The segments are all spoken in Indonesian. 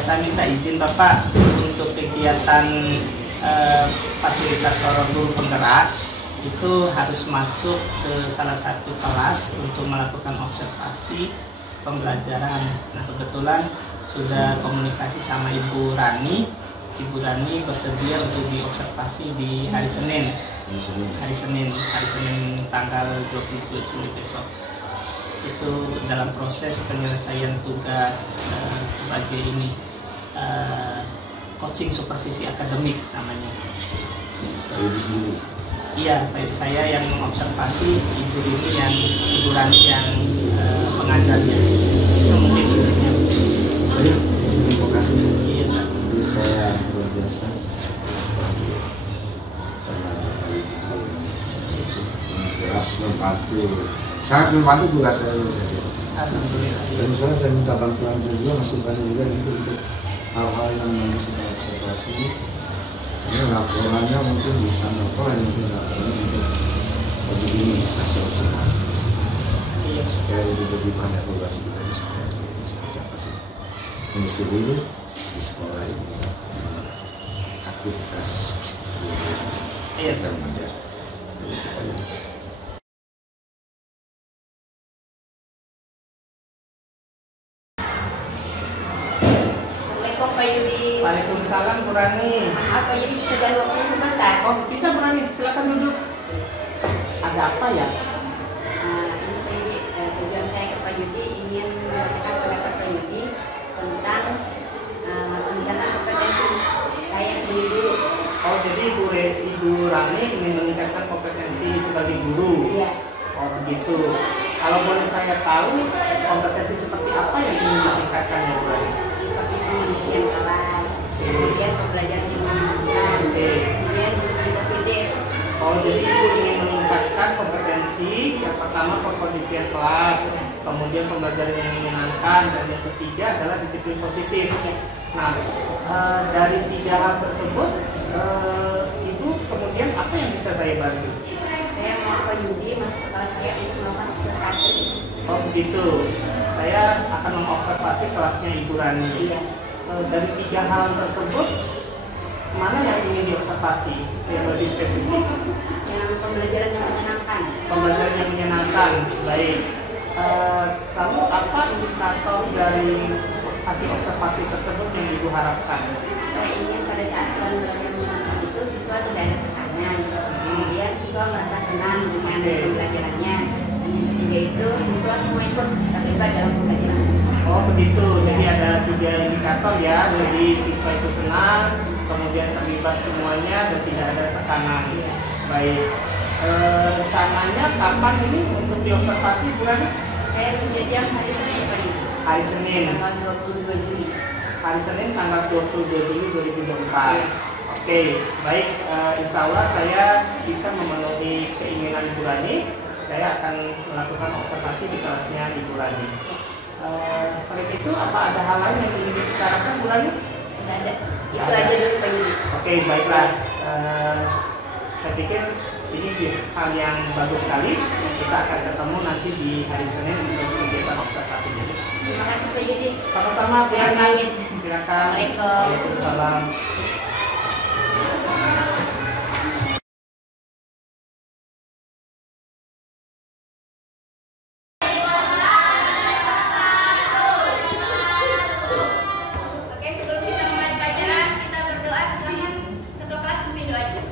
saya minta izin Bapak untuk kegiatan fasilitator guru penggerak itu harus masuk ke salah satu kelas untuk melakukan observasi pembelajaran. Nah, kebetulan sudah komunikasi sama Ibu Rani. Ibu Rani bersedia untuk diobservasi di hari Senin. Hari Senin tanggal 27 Juli besok. Itu dalam proses penyelesaian tugas sebagai ini coaching supervisi akademik namanya. Iya, baik saya yang mengobservasi, Ibu Rani yang pengajarnya. Itu mungkin intinya. Baik, terima kasih. Iya, Pak. Jadi saya luar biasa karena jelas membantu, sangat membantu tugas saya. Alhamdulillah. Dan misalnya saya minta bantuan juga, masukannya juga untuk hal-hal yang nanti kita observasi. Ini laporannya mungkin bisa apa yang mungkin laporannya untuk begini kasih observasi. Iya, Supaya itu jadi bahan evaluasi kita di sekolah ini seperti apa sih kondisi real di sekolah ini, aktivitas iya. yang ada. Assalamualaikum Pak Yudi. Waalaikumsalam Bu Rani. Maaf Pak Yudi, bisa ganggu waktunya sebentar? Oh, bisa Bu Rani, silakan duduk. Ada apa ya? Ini Pak Yudi, tujuan saya ke Pak Yudi ingin menyampaikan pendapat Pak Yudi tentang peningkatan kompetensi saya sendiri dulu. Oh, jadi Ibu Rani ingin meningkatkan kompetensi sebagai guru. Iya. Oh, begitu. Kalau boleh saya tahu, kompetensi seperti apa yang ingin ditingkatkan ya Bu Rani? Seperti pengisian kelas, kemudian pembelajaran yang menyenangkan, kemudian disiplin positif. Oh, jadi Ibu ingin meningkatkan kompetensi yang pertama pengkondisian kelas, kemudian pembelajaran yang menyenangkan, dan yang ketiga adalah disiplin positif. Nah, dari tiga hal tersebut, Ibu kemudian apa yang bisa saya bantu? Saya mau Pak Yudi masuk ke kelas saya untuk melakukan observasi. Oh, begitu. Saya akan mengobservasi kelasnya Ibu Rani. Iya. Dari tiga hal tersebut, mana yang ingin diobservasi yang lebih spesifik? Yang pembelajaran yang menyenangkan. Pembelajaran yang menyenangkan, baik. Lalu apa indikator dari hasil observasi tersebut yang Ibu harapkan? Saya ingin pada saat pembelajaran menyenangkan itu siswa tidak ada tekanan, kemudian siswa merasa senang dengan pembelajarannya, dan yang ketiga itu siswa semua ikut terlibat dalam pembelajaran. Oh, begitu. Jadi ada tiga indikator ya. Jadi siswa itu senang, kemudian terlibat semuanya dan tidak ada tekanan. Baik. Rencananya kapan ini untuk diobservasi Bu Rani? Saya berjanjian hari Senin Pak Yudi. Hari Senin. Tanggal 22 Juli. Hari Senin tanggal 22 Juli 2024. Oke, baik. Insya Allah saya bisa memenuhi keinginan Ibu Rani. Saya akan melakukan observasi di kelasnya Ibu Rani. Selain itu, apa ada hal lain yang ingin dibicarakan Bu Rani? Tidak ada. Itu aja dulu Pak Yudi. Oke, baiklah. Saya pikir ini hal yang bagus sekali. Kita akan ketemu nanti di hari Senin untuk kegiatan observasi ini. Terima kasih Pak Yudi. Sama-sama, Bu Rani. Silakan. Waalaikumsalam. Waalaikumsalam. Oke, sebelum kita mulai pelajaran, kita berdoa. Silakan ketua kelas pimpin doanya.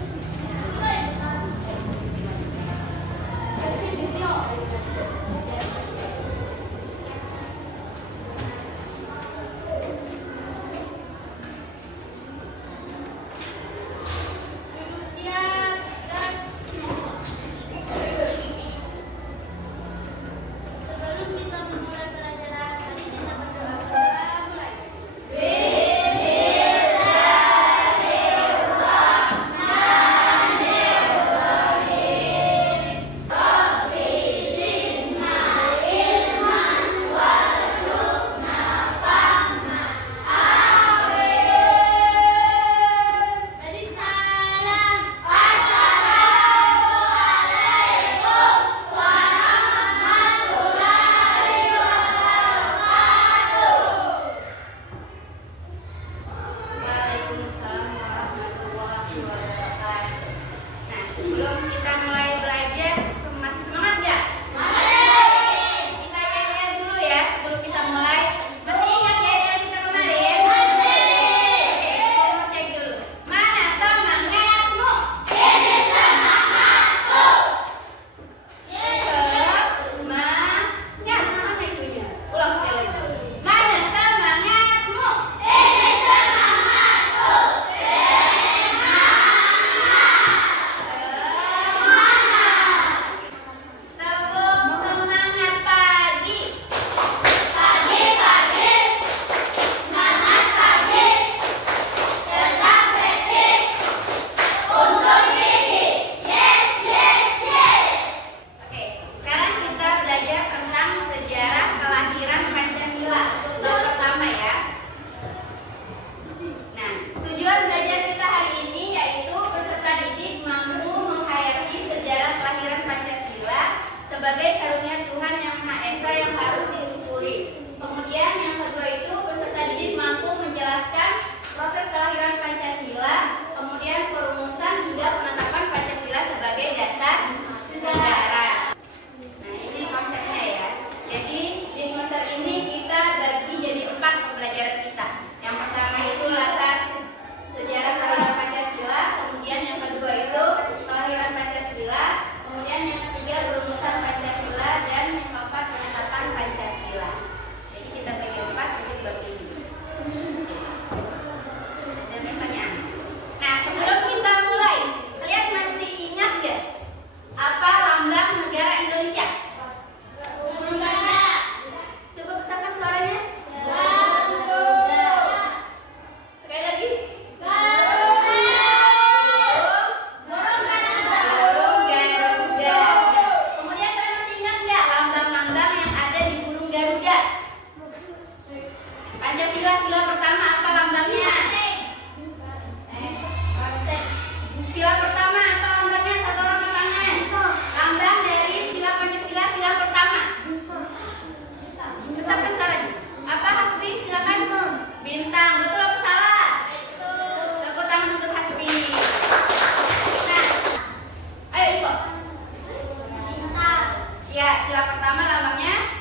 Ya, sila pertama lambangnya.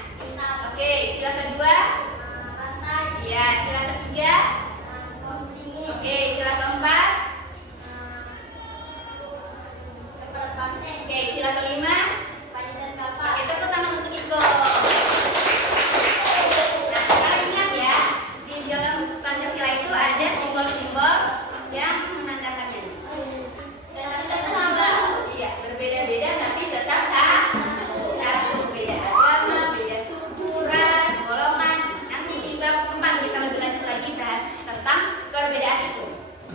Oke, sila kedua. Ya, sila ketiga. Oke, sila keempat. Oke, sila kelima. Oke, tepuk tangan untuk Iko. Nah, sekarang ingat ya, di dalam Pancasila itu ada simbol-simbol yang menandakannya. Iya, berbeda-beda tapi tetap satu. Beda agama, beda suku, ras, golongan. Nanti di bab 4 kita lebih lanjut lagi bahas tentang perbedaan itu.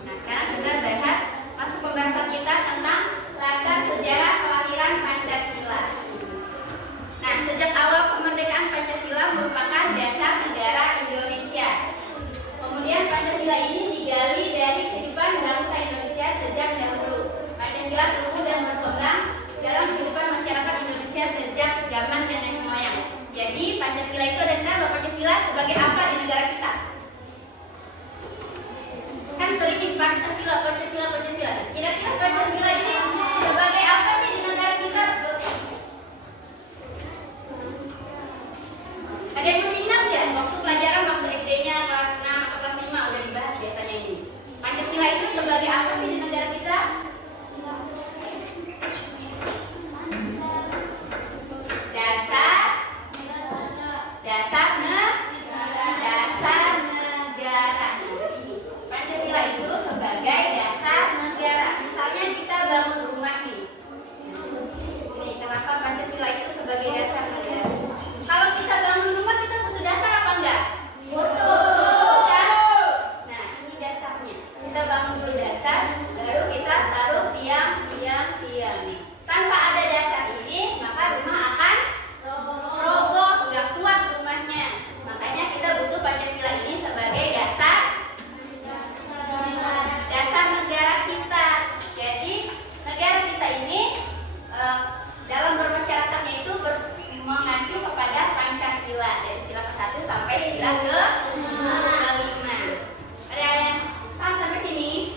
Nah, sekarang kita bahas masuk pembahasan kita tentang latar sejarah kelahiran Pancasila. Nah, sejak awal kemerdekaan Pancasila merupakan dasar negara Indonesia. Kemudian Pancasila ini digali dari kehidupan bangsa Indonesia sejak dahulu. Pancasila tumbuh dan berkembang dalam kehidupan masyarakat Indonesia sejak zaman nenek moyang. Jadi Pancasila itu ada kita Pancasila sebagai apa di negara kita? Kan sering nih Pancasila. Kira-kira Pancasila ini sebagai apa sih di negara kita? Ada yang masih ingat nggak waktu pelajaran waktu SD-nya kelas 6 atau kelas 5 udah dibahas biasanya ini. Pancasila itu sebagai apa sih di negara kita? Dasar negara. Pancasila itu sebagai dasar negara. Misalnya kita bangun rumah nih. Kenapa Pancasila itu sebagai dasar negara? Kalau kita bangun rumah kita butuh dasar apa enggak? Butuh kan? Nah, ini dasarnya. Kita bangun dulu dasar, baru kita taruh tiang nih. Tanpa ada dasar ini, maka rumah akan roboh, nggak kuat rumahnya. Makanya kita butuh Pancasila ini sebagai dasar negara kita. Jadi negara kita ini dalam bermasyarakatnya itu mengacu kepada Pancasila dari sila ke-1 sampai sila ke-5. Ada yang paham sampai sini?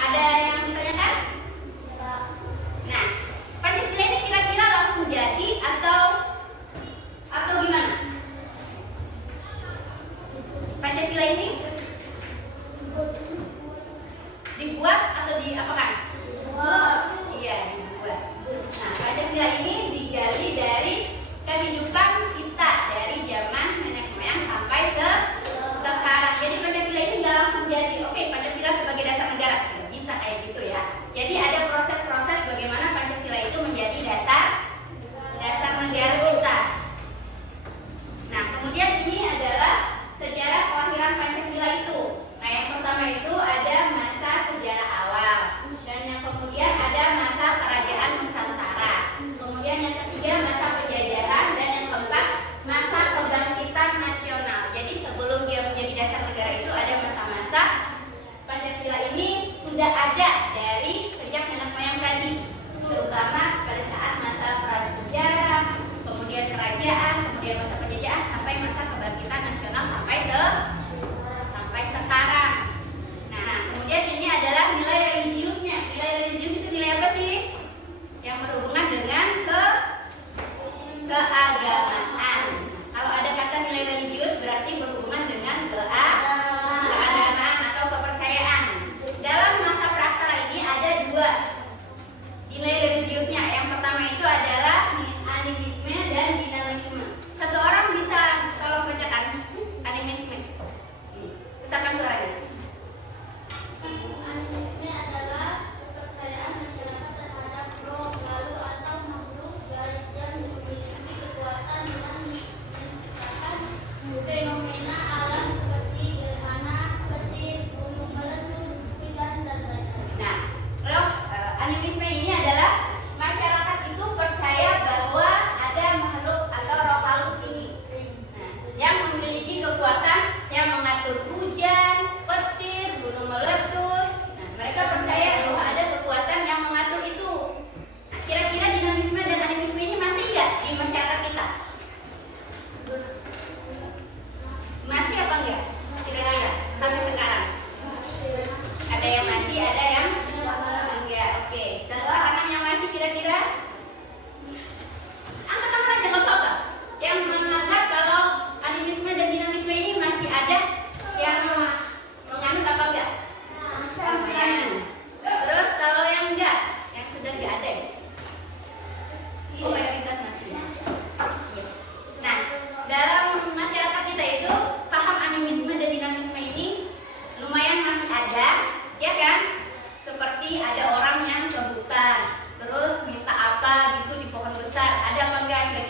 Ada yang ditanyakan? Nah, Pancasila ini kira-kira langsung jadi atau gimana? Pancasila ini dibuat atau diapakan? Iya, dibuat. Nah, Pancasila ini digali dari kehidupan kita dari zaman nenek moyang sampai sekarang. Jadi Pancasila ini nggak langsung jadi. Oke, Pancasila sebagai dasar negara tidak bisa kayak gitu ya. Jadi ada proses-proses bagaimana Pancasila itu menjadi dasar negara kita. Nah, kemudian ini adalah sejarah kelahiran Pancasila itu. Nah, yang pertama itu ada masa sejarah awal, dan yang kemudian ada masa kerajaan Nusantara. Kemudian yang ketiga masa penjajahan, dan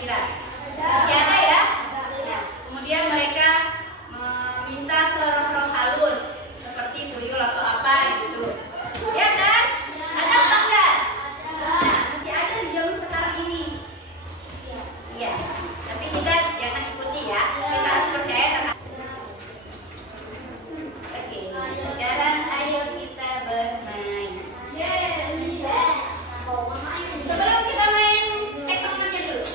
kira-kira? Masih ada ya? Ya. Kemudian mereka meminta ke roh-roh halus seperti tuyul atau apa gitu. Ya kan? Ada apa enggak? Nah, masih ada di zaman sekarang ini. Iya. Tapi kita jangan ikuti ya. Kita harus percaya terhadap. Oke, sekarang ayo kita bermain. Sebelum kita main cek semuanya dulu.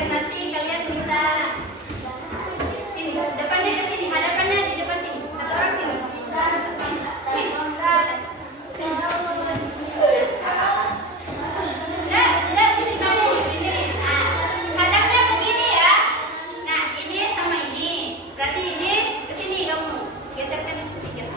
biar nanti kalian bisa sini, depannya ke sini, hadapannya di depan sini. Satu orang sini. Nah, sini kamu, sini. Nah, hadapnya begini ya. Nah, ini sama ini. Berarti ini ke sini kamu. Geserkan itu sedikit.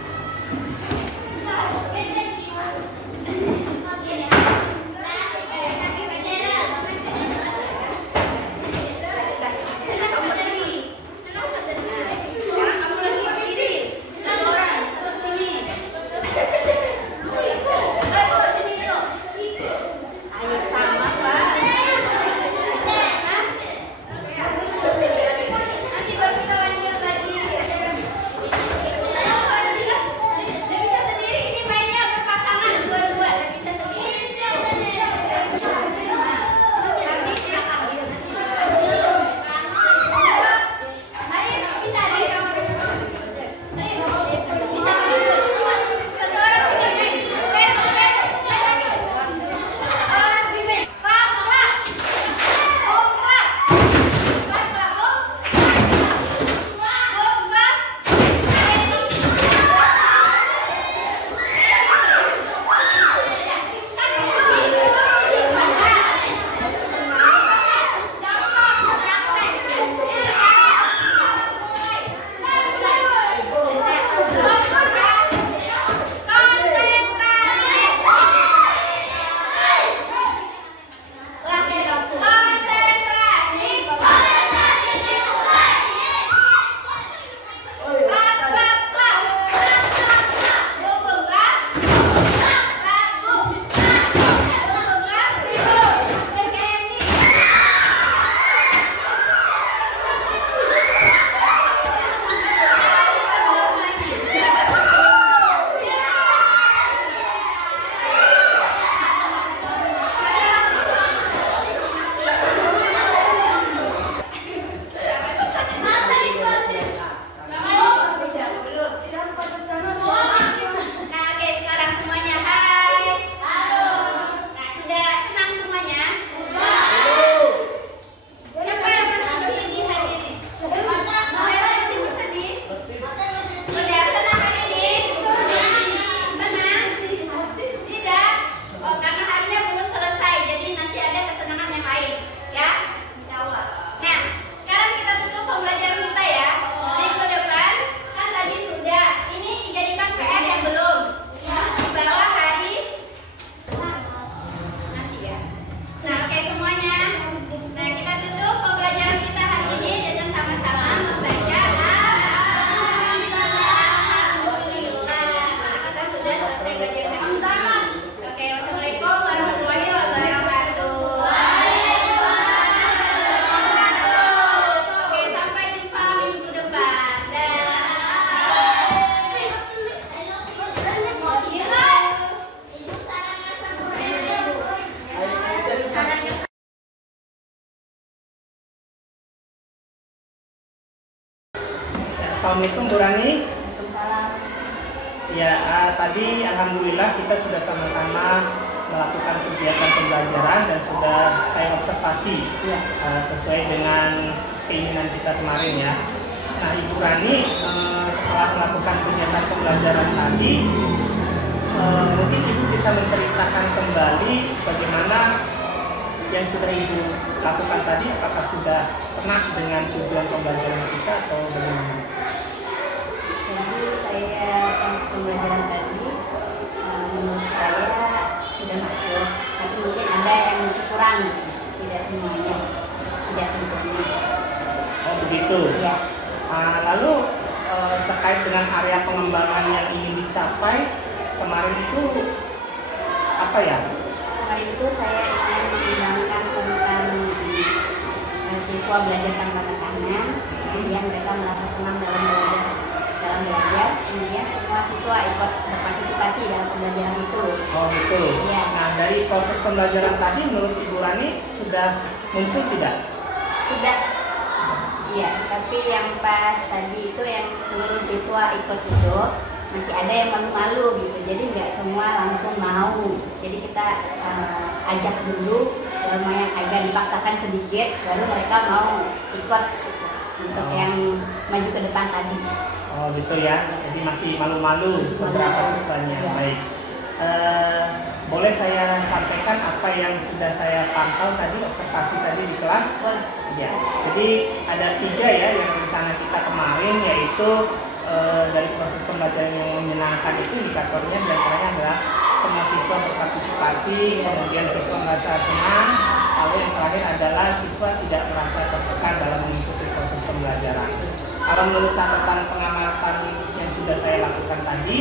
Assalamualaikum Bu Rani. Ya, tadi alhamdulillah kita sudah sama-sama melakukan kegiatan pembelajaran dan sudah saya observasi sesuai dengan keinginan kita kemarin ya. Nah, Ibu Rani setelah melakukan kegiatan pembelajaran tadi, mungkin Ibu bisa menceritakan kembali bagaimana yang sudah Ibu lakukan tadi, apakah sudah pernah dengan tujuan pembelajaran kita atau bagaimana? Jadi saya pas pembelajaran tadi menurut saya sudah masuk, tapi mungkin ada yang masih kurang, tidak semuanya, tidak sempurna. Oh begitu. Ya. Lalu terkait dengan area pengembangan yang ingin dicapai kemarin itu apa ya? Kemarin itu saya ingin mengembangkan tentang siswa belajar tanpa tekanan, kemudian mereka merasa senang dalam belajar, kemudian semua siswa ikut berpartisipasi dalam pembelajaran itu. Oh betul. Ya. Nah, dari proses pembelajaran tadi menurut Ibu Rani sudah muncul tidak? Sudah. Iya, tapi yang pas tadi itu yang seluruh siswa ikut itu masih ada yang malu-malu gitu, jadi nggak semua langsung mau. Jadi kita ajak dulu, lumayan agak dipaksakan sedikit, baru mereka mau ikut untuk yang maju ke depan tadi. Oh gitu ya, jadi masih malu-malu beberapa siswanya. Ya. Baik, boleh saya sampaikan apa yang sudah saya pantau tadi, observasi tadi di kelas? Boleh. Ya, jadi ada 3 ya yang rencana kita kemarin, yaitu dari proses pembelajaran yang menyenangkan itu indikatornya diantaranya adalah semua siswa berpartisipasi, kemudian siswa merasa senang, lalu yang terakhir adalah siswa tidak merasa tertekan dalam mengikuti proses pembelajaran. Kalau menurut catatan pengamatan yang sudah saya lakukan tadi,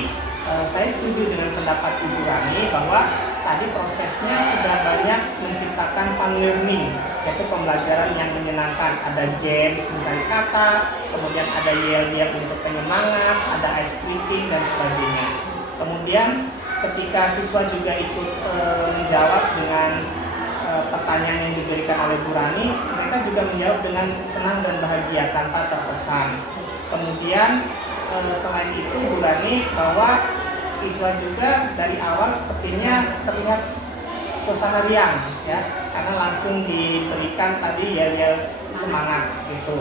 saya setuju dengan pendapat Ibu Rani bahwa tadi prosesnya sudah banyak menciptakan fun learning, yaitu pembelajaran yang menyenangkan. Ada games mencari kata, kemudian ada yel-yel untuk penyemangat, ada ice breaking dan sebagainya. Kemudian ketika siswa juga ikut menjawab dengan pertanyaan yang diberikan oleh Bu Rani, mereka juga menjawab dengan senang dan bahagia tanpa tertekan. Kemudian selain itu Bu Rani bahwa siswa juga dari awal sepertinya terlihat suasana riang ya, karena langsung diberikan tadi yel-yel semangat gitu.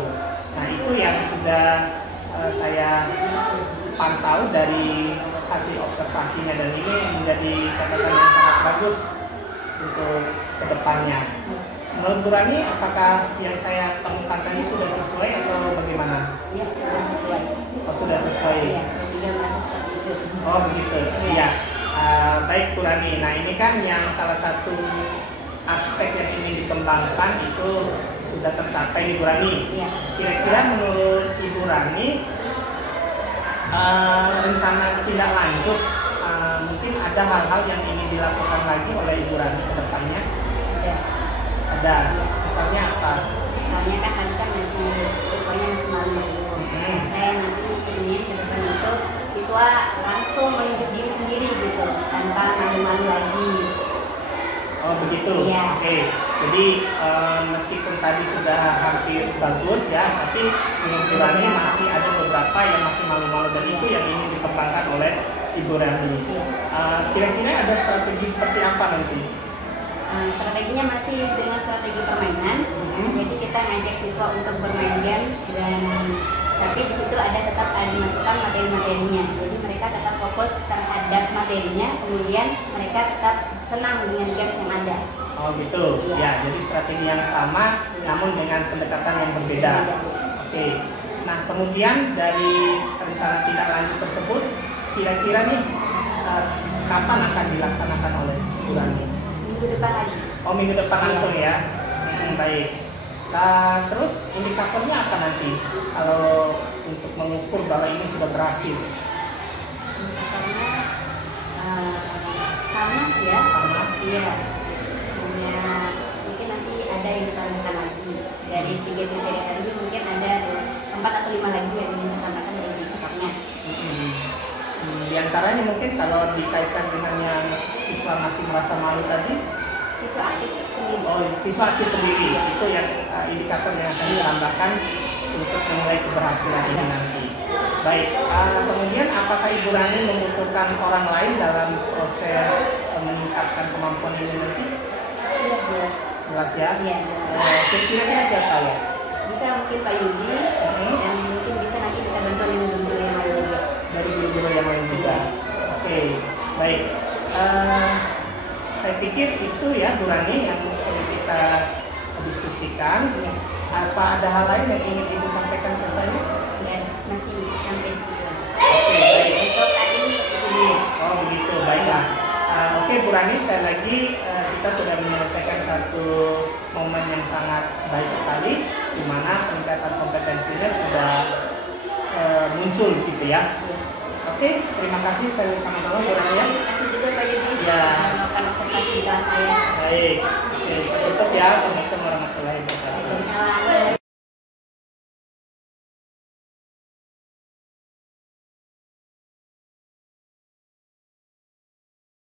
Nah itu yang sudah saya pantau dari hasil observasinya, dan ini menjadi catatan yang sangat bagus untuk kedepannya. Menurut Bu Rani, apakah yang saya temukan tadi sudah sesuai atau bagaimana? Iya, sudah sesuai. Oh, sudah sesuai. Iya, saya juga merasa seperti itu. Oh begitu. Iya. Baik Bu Rani. Nah ini kan yang salah satu aspek yang ingin dikembangkan itu sudah tercapai di Bu Rani. Iya. Kira-kira menurut Ibu Rani rencana tindak lanjut, mungkin ada hal-hal yang ingin dilakukan lagi oleh Ibu Rani ke depannya? Ada. Misalnya apa? Misalnya kan tadi kan siswanya masih malu-malu. Saya nanti ingin ke depan itu siswa langsung menunjuk diri sendiri gitu, tanpa malu-malu lagi. Oh begitu. Iya. Oke. Jadi meskipun tadi sudah hampir bagus ya, tapi menurut Bu Rani masih ada beberapa yang masih malu-malu, dan itu yang ingin dikembangkan oleh Ibu Rani. Kira-kira ada strategi seperti apa nanti? Strateginya masih dengan strategi permainan. Jadi kita ngajak siswa untuk bermain games, dan tapi di situ tetap ada dimasukkan materi-materinya. Jadi mereka tetap fokus terhadap materinya, kemudian mereka tetap senang dengan games yang ada. Oh gitu. Iya. Ya, jadi strategi yang sama namun dengan pendekatan yang berbeda. Oke. Nah, kemudian dari rencana tindak lanjut tersebut, kira-kira nih kapan akan dilaksanakan oleh Bu Rani? Minggu depan lagi. Oh, minggu depan langsung ya. Baik. Nah, terus indikatornya apa nanti kalau untuk mengukur bahwa ini sudah berhasil? Karena sama sih ya. Sama. Iya. Hanya mungkin nanti ada yang kita lakukan lagi dari 3 kriteria tadi, mungkin ada 4 atau 5 lagi yang ingin kita tambahkan dari indikatornya. Di antaranya mungkin kalau dikaitkan dengan yang siswa masih merasa malu tadi, Siswa aktif sendiri. oh siswa aktif sendiri, itu yang indikator yang akan ditambahkan untuk menilai keberhasilan ini nanti. Baik, kemudian apakah Ibu Rani membutuhkan orang lain dalam proses meningkatkan kemampuan ini nanti? Iya, jelas. Jelas ya? Iya. Kira-kira siapa ya? Bisa mungkin Pak Yudi, dan mungkin bisa nanti kita bantu dengan guru yang lain juga. Dari guru-guru yang lain juga. Oke, baik. Saya pikir itu ya Bu Rani yang perlu kita diskusikan. Apa ada hal lain yang ingin Ibu sampaikan ke saya? Dan masih sampai di situ. Oke, baik. Untuk saat ini ini. Oh begitu, baiklah. Oke Bu Rani, sekali lagi kita sudah menyelesaikan satu momen yang sangat baik sekali, di mana peningkatan kompetensinya sudah muncul gitu ya. Oke, terima kasih sekali sama-sama Bu Rani ya. Terima kasih juga Pak Yudi Ya. melakukan observasi di kelas saya. Baik, oke, tutup ya. Assalamualaikum warahmatullahi wabarakatuh.